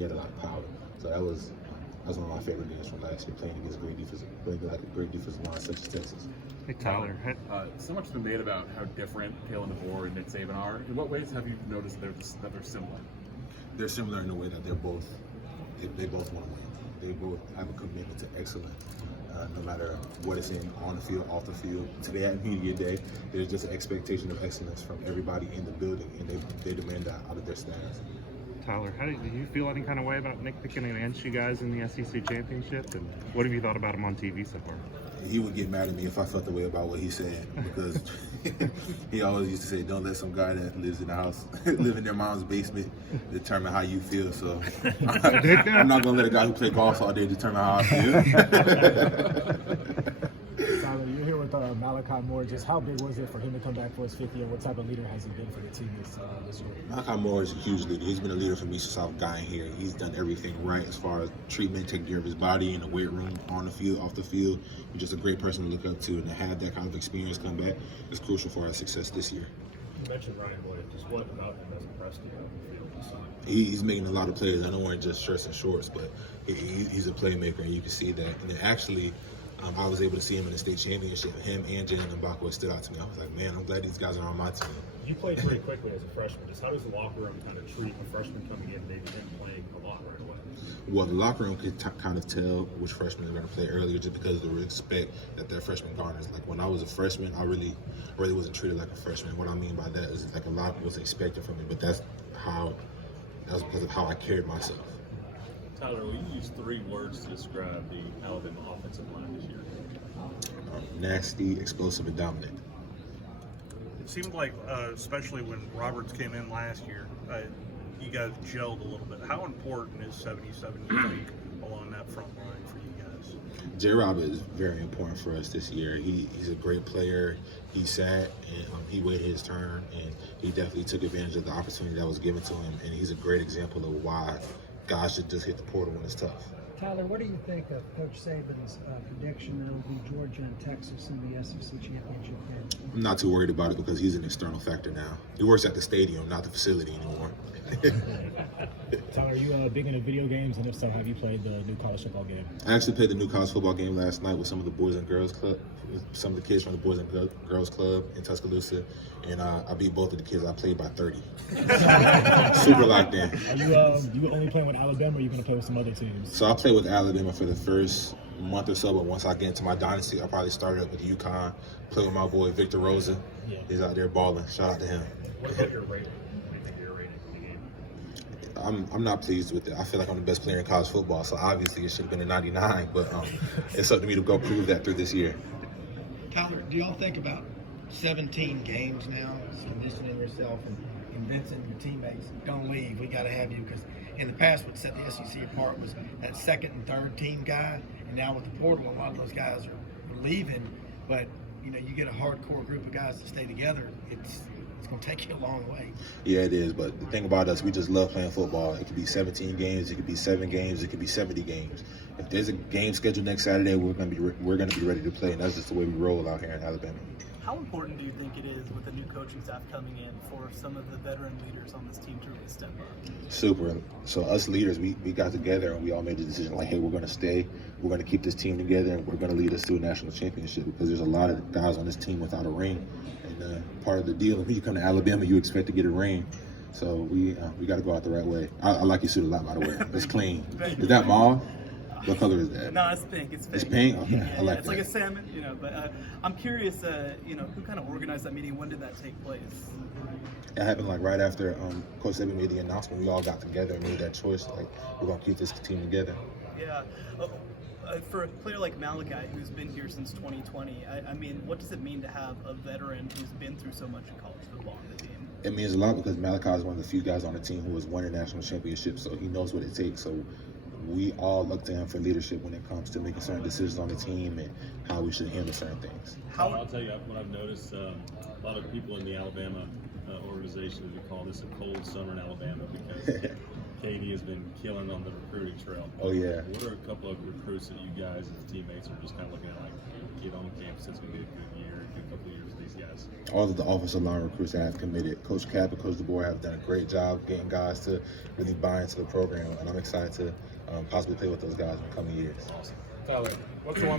he had a lot of power. So that was one of my favorite games from last year, playing against great defensive line such as Texas. Hey, Tyler. So much has been made about how different Kalen DeBoer and Nick Saban are. In what ways have you noticed that they're similar? They're similar in the way that they both want to win. They both have a commitment to excellence, no matter what it's in, on the field, off the field. Today at Media Day, there's just an expectation of excellence from everybody in the building, and they demand that out of their staffs. Tyler, do you feel any kind of way about Nick picking against you guys in the SEC championship? And what have you thought about him on TV so far? He would get mad at me if I felt the way about what he said, because he always used to say, "Don't let some guy that lives in the house, live in their mom's basement, determine how you feel." So I'm not gonna let a guy who played golf all day determine how I feel. Tyler, you're here with Malachi Moore. Just how big was it for him to come back for his fifth year? What type of leader has he been for the team this year? Malachi Moore is a huge leader. He's been a leader for me since I've gotten here. He's done everything right as far as treatment, taking care of his body in the weight room, on the field, off the field. He's just a great person to look up to, and to have that kind of experience come back is crucial for our success this year. You mentioned Ryan Williams. Just what about him has impressed you on the field? He's making a lot of plays. I don't want just shirts and shorts, but he's a playmaker, and you can see that. And then actually, I was able to see him in the state championship. Him and Jalen Mbakwe stood out to me. I was like, man, I'm glad these guys are on my team. You played very quickly as a freshman. Just how does the locker room kind of treat a freshman coming in, maybe him playing a lot right away? Well, the locker room could kind of tell which freshmen are going to play earlier, just because of the respect that their freshman garners. Like when I was a freshman, I really wasn't treated like a freshman. What I mean by that is like a lot was expected from me, but that was because of how I carried myself. Tyler, will you use 3 words to describe the Alabama offensive line this year? Nasty, explosive, and dominant. It seemed like, especially when Roberts came in last year, you guys gelled a little bit. How important is 77, you think, along that front line for you guys? J-Rob is very important for us this year. He's a great player. He sat and he waited his turn, and he definitely took advantage of the opportunity that was given to him. And he's a great example of why guys should just hit the portal when it's tough. Tyler, what do you think of Coach Saban's prediction that it will be Georgia and Texas in the SEC championship game? I'm not too worried about it because he's an external factor now. He works at the stadium, not the facility anymore. Tyler, are you big into video games? And if so, have you played the new college football game? I actually played the new college football game last night with some of the Boys and Girls Club, some of the kids from the Boys and Girls Club in Tuscaloosa, and I beat both of the kids. I played by 30. Super locked in. Are you only playing with Alabama, or are you going to play with some other teams? So I played with Alabama for the first month or so, but once I get into my dynasty, I probably started up with UConn, play with my boy Victor Rosa. Yeah. He's out there balling. Shout out to him. What about your rating? What do you think your rating for the game? I'm not pleased with it. I feel like I'm the best player in college football, so obviously it should have been a 99, but it's up to me to go prove that through this year. Tyler, do y'all think about 17 games now, conditioning yourself and convincing your teammates, don't leave, we got to have you? Because in the past, what set the SEC apart was that second and third team guy, and now with the portal, a lot of those guys are leaving, but you get a hardcore group of guys that stay together, it's going to take you a long way. Yeah, it is, but the thing about us, we just love playing football. It could be 17 games, it could be 7 games, it could be 70 games. If there's a game scheduled next Saturday, we're going to be ready to play, and that's just the way we roll out here in Alabama. How important do you think it is with the new coaching staff coming in for some of the veteran leaders on this team to really step up? Super. So us leaders, we got together and we all made the decision like, hey, we're going to stay, we're going to keep this team together, and we're going to lead us to a national championship, because there's a lot of guys on this team without a ring. And part of the deal, when you come to Alabama, you expect to get a ring. So we got to go out the right way. I like your suit a lot, by the way. It's clean. Is that mauve? What color is that? No, it's pink. It's pink. It's pink? Okay, Yeah, I like it's that. like a salmon, But I'm curious, who kind of organized that meeting? When did that take place? It happened like right after Coach Saban made the announcement. We all got together and made that choice. Like, we're going to keep this team together. Yeah. For a player like Malachi, who's been here since 2020, I mean, what does it mean to have a veteran who's been through so much in college football on the team? It means a lot because Malachi is one of the few guys on the team who has won a national championship, so he knows what it takes. So we all look to him for leadership when it comes to making certain decisions on the team and how we should handle certain things. I'll tell you what I've noticed. A lot of people in the Alabama organization would call this a cold summer in Alabama because Katie has been killing on the recruiting trail. Oh, yeah. What are a couple of recruits that you guys as teammates are just kind of looking at like, get on campus, it's going to be a good year, a good couple of years of these these guys? All of the offensive line recruits that have committed. Coach Cap and Coach DeBoer have done a great job getting guys to really buy into the program, and I'm excited to possibly play with those guys in the coming years. Tyler, what's the one